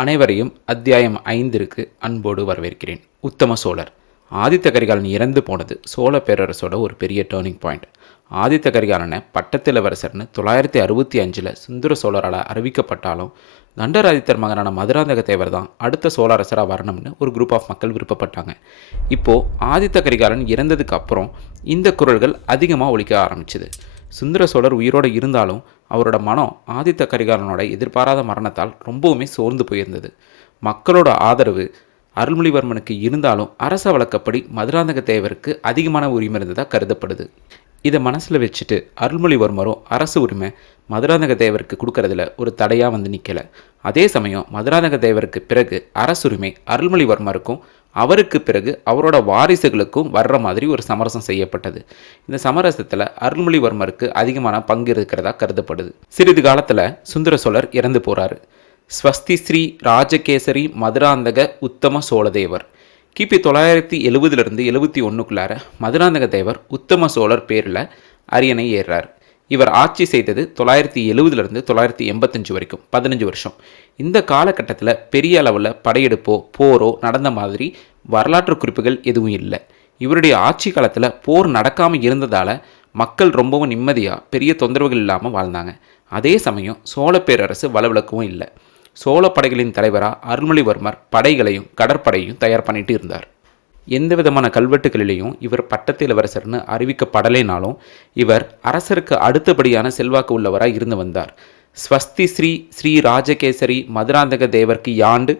அனைவரையும் அத்தியாயம் 5ற்கு அன்போடு வரவேற்கிறேன். உத்தம சோழர். ஆதித்த கரிகாலன் இறந்து போனது சோழ பேரரசோட ஒரு பெரிய டேர்னிங் பாயிண்ட். ஆதித்த கரிகாலனை பட்டத்திலவரசர்னு 965 சுந்தர சோழரால் அறிவிக்கப்பட்டாலும் தண்டராதித்தர் மகனான மதுராந்தக தேவர் தான் அடுத்த சோழ அரசராக வரணும்னு ஒரு குரூப் ஆஃப் மக்கள் விருப்பப்பட்டாங்க. இப்போது ஆதித்த கரிகாலன் இறந்ததுக்கு அப்புறம் இந்த குரல்கள் அதிகமாக ஒலிக்க ஆரம்பிச்சுது. சுந்தர சோழர் உயிரோடு இருந்தாலும் அவரோட மனம் ஆதித்த கரிகாலனோட எதிர்பாராத மரணத்தால் ரொம்பவுமே சோர்ந்து போயிருந்தது. மக்களோட ஆதரவு அருள்மொழிவர்மனுக்கு இருந்தாலும் அரச வழக்கப்படி மதுராந்தக தேவருக்கு அதிகமான உரிமை இருந்ததாக கருதப்படுது. இதை மனசில் வச்சுட்டு அருள்மொழிவர்மரும் அரசு உரிமை மதுராந்தக தேவருக்கு கொடுக்கறதுல ஒரு தடையாக வந்து நிற்கலை. அதே சமயம் மதுராந்தக தேவருக்கு பிறகு அரசுரிமை அருள்மொழிவர்மருக்கும் அவருக்கு பிறகு அவரோட வாரிசுகளுக்கும் வர்ற மாதிரி ஒரு சமரசம் செய்யப்பட்டது. இந்த சமரசத்தில் அருள்மொழிவர்மருக்கு அதிகமான பங்கு இருக்கிறதா கருதப்படுது. சிறிது காலத்தில் சுந்தர சோழர் இறந்து போகிறாரு. ஸ்வஸ்தி ஸ்ரீ ராஜகேசரி மதுராந்தக உத்தம சோழதேவர். கிபி 970 71 மதுராந்தக தேவர் உத்தம சோழர் பேரில் அரியணை ஏறுறார். இவர் ஆட்சி செய்தது 970 985 வரைக்கும் 15 வருஷம். இந்த காலகட்டத்தில் பெரிய அளவில் படையெடுப்போ போரோ நடந்த மாதிரி வரலாற்று குறிப்புகள் எதுவும் இல்லை. இவருடைய ஆட்சி காலத்தில் போர் நடக்காமல் இருந்ததால் மக்கள் ரொம்பவும் நிம்மதியாக பெரிய தொந்தரவுகள் இல்லாமல் வாழ்ந்தாங்க. அதே சமயம் சோழ பேரரசு வளவிளக்கவும் இல்லை. சோழ படைகளின் தலைவராக அருள்மொழிவர்மர் படைகளையும் கடற்படையும் தயார் பண்ணிட்டு இருந்தார். எந்த விதமான கல்வெட்டுகளிலையும் இவர் பட்டத்திலவரசர்னு அறிவிக்கப்படலைனாலும் இவர் அரசருக்கு அடுத்தபடியான செல்வாக்கு உள்ளவராக இருந்து வந்தார். ஸ்வஸ்தி ஸ்ரீ ஸ்ரீ ராஜகேசரி மதுராந்தக தேவர்க்கு யாண்டு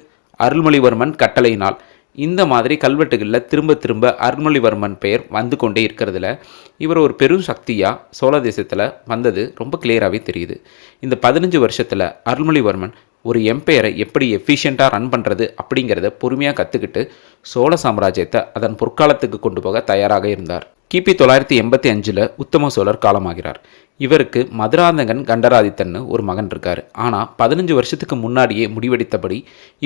அருள்மொழிவர்மன் கட்டளையினால் இந்த மாதிரி கல்வெட்டுகளில் திரும்ப திரும்ப அருள்மொழிவர்மன் பெயர் வந்து கொண்டே இருக்கிறதுல இவர் ஒரு பெரும் சக்தியாக சோழ தேசத்தில் வந்தது ரொம்ப கிளியராகவே தெரியுது. இந்த 15 வருஷத்தில் அருள்மொழிவர்மன் ஒரு எம்பையரை எப்படி எஃபிஷியண்ட்டாக ரன் பண்ணுறது அப்படிங்கிறத பொறுமையாக கற்றுக்கிட்டு சோழ சாம்ராஜ்யத்தை அதன் பொற்காலத்துக்கு கொண்டு போக தயாராக இருந்தார். கிபி 985 உத்தம சோழர் காலமாகிறார். இவருக்கு மதுராந்தகன் கண்டராதித்தன்னு ஒரு மகன் இருக்கார். ஆனால் 15 வருஷத்துக்கு முன்னாடியே முடிவெடுத்தபடி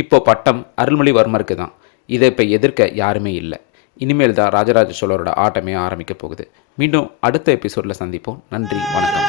இப்போ பட்டம் அருள்மொழிவர்மருக்கு தான். இதை இப்போ எதிர்க்க யாருமே இல்லை. இனிமேல் தான் ராஜராஜ சோழரோட ஆட்டமே ஆரம்பிக்க போகுது. மீண்டும் அடுத்த எபிசோடில் சந்திப்போம். நன்றி, வணக்கம்.